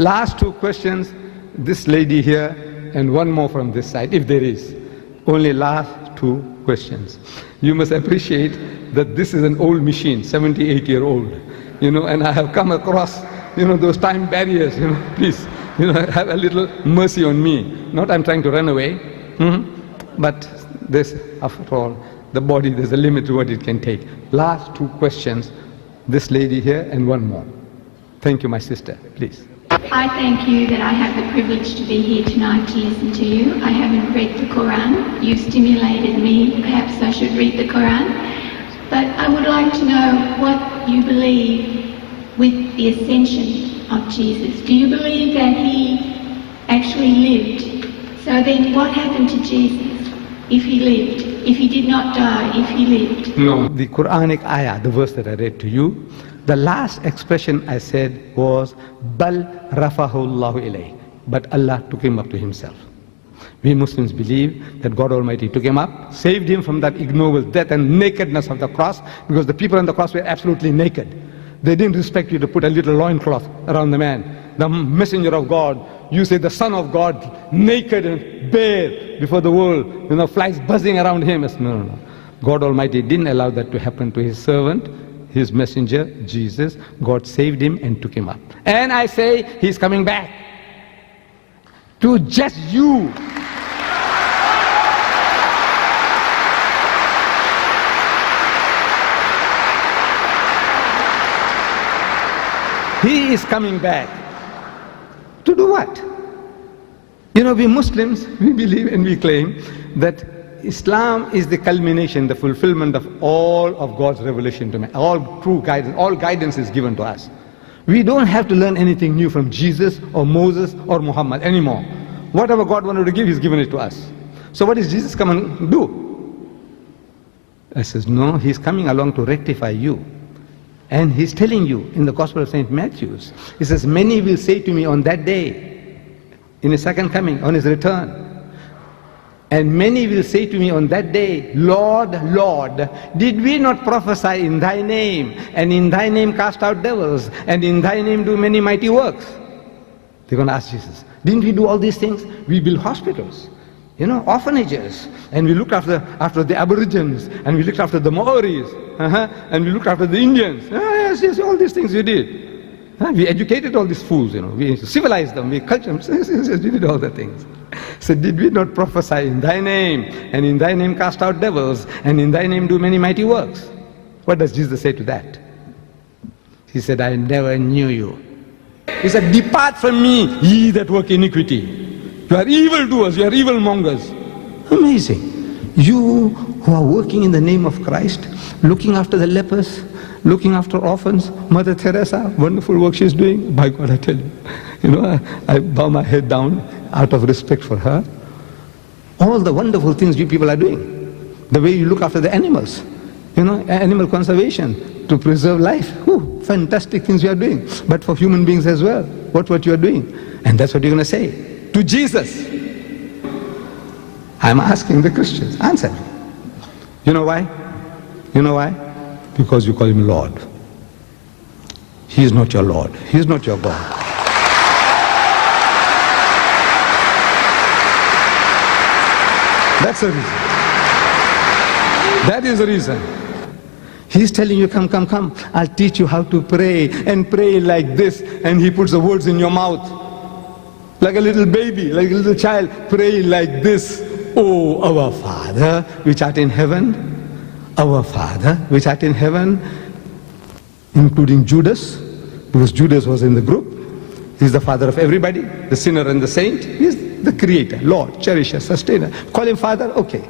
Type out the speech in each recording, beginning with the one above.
Last two questions, this lady here and one more from this side, if there is. Only last two questions. You must appreciate that this is an old machine, 78-year-old, and I have come across, those time barriers, please, have a little mercy on me. Not I'm trying to run away, but this, after all, the body, there's a limit to what it can take. Last two questions, this lady here and one more. Thank you, my sister, please. I thank you that I have the privilege to be here tonight to listen to you. I haven't read the Quran. You've stimulated me. Perhaps I should read the Quran. But I would like to know what you believe with the ascension of Jesus. Do you believe that he actually lived? So then what happened to Jesus if he lived? If he did not die, if he lived? No. The Quranic ayah, the verse that I read to you, the last expression I said was, Bal rafahu Allahu ilayh. But Allah took him up to himself. We Muslims believe that God Almighty took him up, saved him from that ignoble death and nakedness of the cross, because the people on the cross were absolutely naked. They didn't respect you to put a little loincloth around the man. The messenger of God, you say the Son of God, naked and bare before the world, flies buzzing around him. No. God Almighty didn't allow that to happen to his servant, his messenger, Jesus. God saved him and took him up. And I say, he's coming back to just you. He is coming back. To do what? We Muslims, we believe and we claim that Islam is the culmination, the fulfillment of all of God's revelation to man. All true guidance, all guidance is given to us. We don't have to learn anything new from Jesus or Moses or Muhammad anymore. Whatever God wanted to give, he's given it to us. So what is Jesus coming to do? I says, no, he's coming along to rectify you. And he's telling you in the Gospel of St. Matthew, he says, many will say to me on that day, in his second coming, on his return, and many will say to me on that day, Lord, Lord, did we not prophesy in thy name, and in thy name cast out devils, and in thy name do many mighty works? They're going to ask Jesus, didn't we do all these things? We built hospitals, orphanages, and we looked after the Aborigines, and we looked after the Maoris, and we looked after the Indians. Yes, all these things we did. We educated all these fools, we civilized them, we cultured them, yes, we did all the things. So did we not prophesy in thy name, and in thy name cast out devils, and in thy name do many mighty works? What does Jesus say to that? He said, I never knew you. He said, depart from me, ye that work iniquity. You are evildoers, you are evilmongers. Amazing. You who are working in the name of Christ, looking after the lepers, looking after orphans, Mother Teresa, wonderful work she's doing. By God, I tell you, I bow my head down out of respect for her. All the wonderful things you people are doing. The way you look after the animals, animal conservation, to preserve life. Fantastic things you are doing. But for human beings as well, what you are doing. And that's what you're going to say to Jesus. I'm asking the Christians, answer me. You know why? Because you call him Lord. He is not your Lord. He is not your God. That's the reason. That is the reason. He's telling you, come, I'll teach you how to pray, and pray like this, and he puts the words in your mouth. Like a little baby, like a little child, pray like this. Oh, our Father, which art in heaven, our Father, which art in heaven, including Judas, because Judas was in the group. He's the father of everybody, the sinner and the saint. He's the creator, Lord, cherisher, sustainer. Call him Father, okay.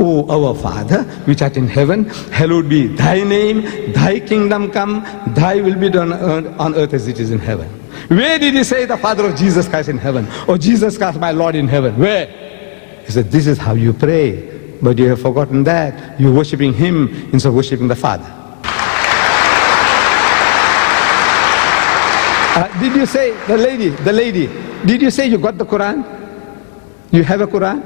Oh, our Father, which art in heaven, hallowed be thy name, thy kingdom come, thy will be done on earth as it is in heaven. Where did he say the Father of Jesus Christ in heaven? Or Jesus Christ my Lord in heaven? Where? He said, this is how you pray. But you have forgotten that. You're worshipping him instead of worshipping the Father. Did you say, the lady, did you say you got the Quran? You have a Quran?